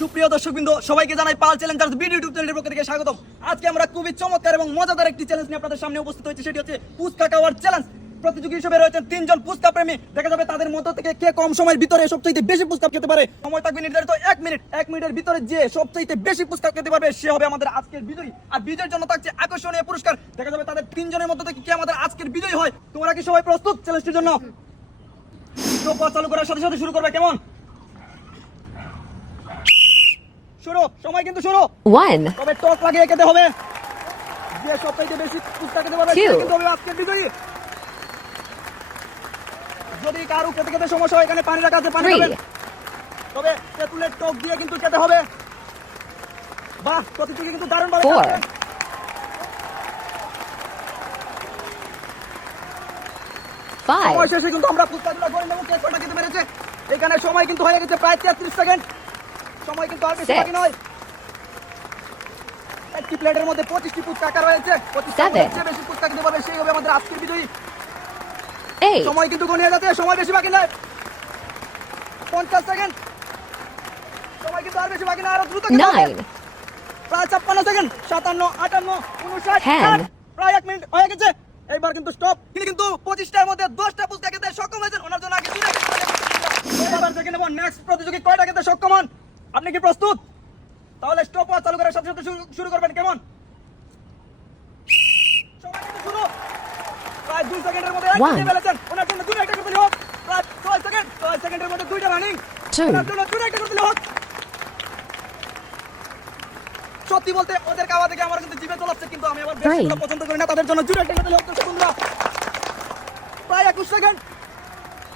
সুপ্রিয় দর্শকবৃন্দ, সবাইকে জানাই পাল চ্যালেঞ্জার্স ভিডিও ইউটিউব চ্যানেলের পক্ষ থেকে স্বাগতম। আজকে আমরা খুবই চমৎকার এবং মজাদার একটি চ্যালেঞ্জ নিয়ে আপনাদের সামনে উপস্থিত হয়েছে, সেটি হচ্ছে ফুচকা খাওয়ার চ্যালেঞ্জ। প্রতিযোগী হিসেবে রয়েছেন তিনজন ফুচকা প্রেমী। দেখা যাবে তাদের মধ্য থেকে কে কম সময়ের ভিতরে সবচেয়ে বেশি ফুচকা খেতে পারে। সময় থাকবে নির্ধারিত 1 মিনিট। 1 মিনিটের ভিতরে যে সবচেয়ে বেশি ফুচকা খেতে পারবে সে হবে আমাদের আজকের বিজয়ী। আর বিজয়ের জন্য থাকছে আকর্ষণীয় পুরস্কার। দেখা যাবে তাদের তিনজনের মধ্য থেকে কে আমাদের আজকের বিজয়ী হয়। তোমরা কি সবাই প্রস্তুত চ্যালেঞ্জটির জন্য? তো চালু করার সাথে সাথে শুরু করবে, কেমন? শুরু, সময় কিন্তু শুরু। 1, তবে টক লাগিয়ে খেতে হবে। যে সবচেয়ে বেশি ফুচকা খেতে পারবে সে 2, কিন্তু হবে আজকের বিজয়ী। যদি কারো খেতে খেতে সমস্যা হয়, এখানে পানি রাখা আছে, পানি 3, খাবেন। তবে তেঁতুলের টক দিয়ে কিন্তু খেতে হবে। বাহ, প্রতিযোগী কিন্তু দারুণ ভাবে 4, খাচ্ছে। সময় 5, শেষে কিন্তু আমরা ফুচকাগুলো করে নেব। কে কটা খেতে পেরেছে? এখানে সময় কিন্তু হয়ে গেছে প্রায় 33 সেকেন্ড। সময় কিন্তু আর বেশি 6, বাকি নয়। একটি প্লেটের মধ্যে 25টি ফুচকা আকার রয়েছে। 7, যে বেশি ফুচকা খেতে পারবে সেই হবে আমাদের আজকের বিজয়ী। 8, সময় কিন্তু গনিয়ে যাচ্ছে, সময় বেশি বাকি নয়। 50 সেকেন্ড। সময় কিন্তু আর বেশি বাকি নয়, আরো দ্রুত খেতে হবে। 9, প্রায় 56 সেকেন্ড। 57, 58, 59, 10, প্রায় 1 মিনিট হয়ে গেছে। এইবার কিন্তু স্টপ। তিনি কিন্তু 25টার মধ্যে 10টা ফুচকা খেতে সক্ষম হয়েছেন। ওনার জন্য আগে 2টা এবার দেখে নেব নেক্সট প্রতিযোগী কয়টা খেতে সক্ষম হন। আপনি কি প্রস্তুত? তাহলে স্টপ ওয়াচ চালু করার সাথে সাথে শুরু করবেন, কেমন? সময় কিন্তু শুরু। প্রায় 2 সেকেন্ডের মধ্যে এক 1, খেয়ে ফেলেছেন। ওনার জন্য 2টা একটা করে দিলে হোক। প্রায় 6 সেকেন্ড। 6 সেকেন্ডের মধ্যে 2টা রানিং। 2, ওনার জন্য 2টা একটা করে দিলে হোক। সত্যি বলতে ওদের খাওয়া দেখে আমার কিন্তু জিভে চলাচ্ছে, কিন্তু আমি আবার বেশি গুলো পছন্দ করি না। তাদের জন্য 2টা একটা করে দিলে হোক। দর্শক বন্ধুরা, প্রায় 21 সেকেন্ড।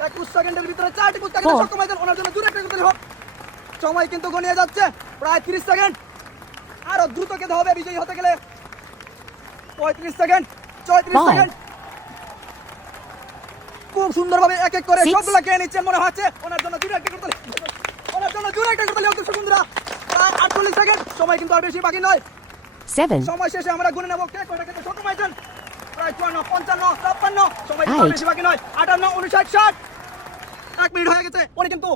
21 সেকেন্ডের ভিতরে 4টি ফুচকা খেতে 4, সক্ষম হয়েছেন। ওনার জন্য 2টা একটা করে দিলে হোক। সময় কিন্তু গনিয়ে যাচ্ছে, প্রায় 30 সেকেন্ড। আরো দ্রুত খেতে হবে বিজয়ী হতে গেলে। 35 সেকেন্ড, 34 5, সেকেন্ড। খুব সুন্দরভাবে এক এক করে 6, সবগুলো খেয়ে নিচ্ছেন মনে হচ্ছে। ওনার জন্য 2টা একটা করতে ওনার জন্য 2টা একটা করতে দর্শক বন্ধুরা। প্রায় 48 সেকেন্ড। সময় কিন্তু আর বেশি বাকি নয়। 7, সময় শেষে আমরা গুনে নেব কে কয়টা খেতে সক্ষম হয়েছেন। প্রায় 54, 55, 56। সময় কিন্তু আর 8, বেশি বাকি নয়। 58, 59, 60। 1 মিনিট হয়ে গেছে। উনি কিন্তু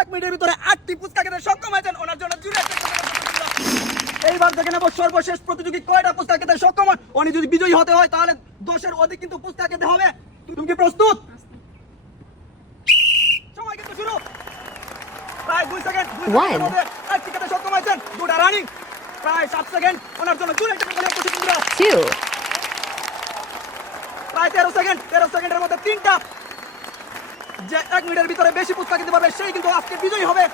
1 মিনিটের ভিতরে 8টি ফুচকা খেতে সক্ষম হয়েছেন। ওনার জন্য 2টা একটা করতে এইবার দেখে নেব সর্বশেষ প্রতিযোগী কয়টা ফুচকা খেতে সক্ষম হন। উনি যদি বিজয়ী হতে হয় তাহলে 10-এর অধিক কিন্তু ফুচকা খেতে হবে। তুমি কি প্রস্তুত? সময় কিন্তু শুরু। প্রায় 2 সেকেন্ড। 2 সেকেন্ডের মধ্যে একটি খেতে সক্ষম হয়েছেন। 2টা রানিং। প্রায় 7 সেকেন্ড। ওনার জন্য 2টা একটা করে দর্শক বন্ধুরা। 2, প্রায় 13 সেকেন্ড। 13 সেকেন্ডের মধ্যে 3টা। যে 1 মিনিটের ভিতরে বেশি ফুচকা খেতে পারবে সেই কিন্তু আজকে বিজয়ী হবে।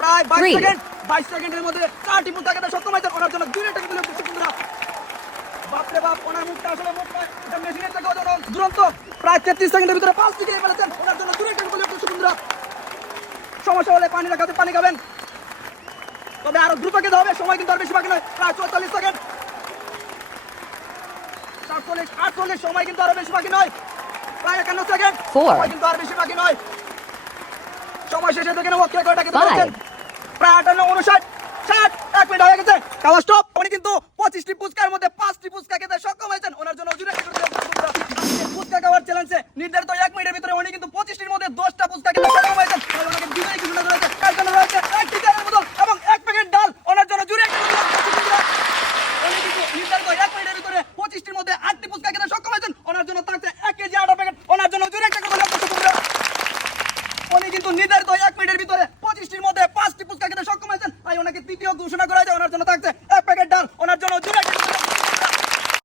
প্রায় 22 3, সেকেন্ড। 22 সেকেন্ডের মধ্যে 4টি ফুচকা খেতে সক্ষম হয়েছেন। ওনার জন্য 2টা একটা করে দর্শক বন্ধুরা। বাপরে বাপ, ওনার মুখটা আসলে মুখটা এটা মেশিনের থেকে দুরন্ত। প্রায় 33 সেকেন্ডের ভিতরে 5টি খেয়ে ফেলেছেন। ওনার জন্য 2টা একটা করে দর্শক বন্ধুরা। সমস্যা হলে পানি রাখাতে পানি খাবেন। তবে আরো দ্রুত খেতে হবে। সময় কিন্তু আর বেশি বাকি নয়। প্রায় 44 সেকেন্ড। 47, 48। সময় কিন্তু আরো বেশি বাকি নয়। প্রায় 51 সেকেন্ড। 4, সময় কিন্তু আর বেশি বাকি নয়। সময় শেষে দেখে নেব কে কয়টা খেতে 5, পেরেছেন। প্রায় 58, 59, 60। 1 মিনিট হয়ে গেছে। খাওয়া স্টপ। উনি কিন্তু 25টি ফুচকার মধ্যে 5টি ফুচকা খেতে সক্ষম হয়েছেন। ওনার জন্য জুড়ে ফুচকা খাওয়ার চ্যালেঞ্জে নির্ধারিত 1 মিনিটের ভিতরে উনি কিন্তু 25টির মধ্যে 10টা ফুচকা খেতে সক্ষম হয়েছেন। তাই ওনাকে বিজয়ী ঘোষণা করা হয়েছে। তার জন্য রয়েছে 1টি চালের বোতল এবং 1 প্যাকেট ডাল। ওনার জন্য জুড়ে উনি কিন্তু নির্ধারিত 1 মিনিটের ভিতরে 25টির মধ্যে 8টি ফুচকা খেতে সক্ষম হয়েছেন। ওনার জন্য থাকছে 1 কেজি আটা প্যাকেট। ওনার জন্য জুড়ে একটা করে উনি কিন্তু নির্ধারিত 1 মিনিটের ভিতরে 25টির মধ্যে 5টি ফুচকা খেতে সক্ষম হয়েছেন। তাই ওনাকে তৃতীয় ঘোষণা করা হয়েছে। ওনার জন্য থাকছে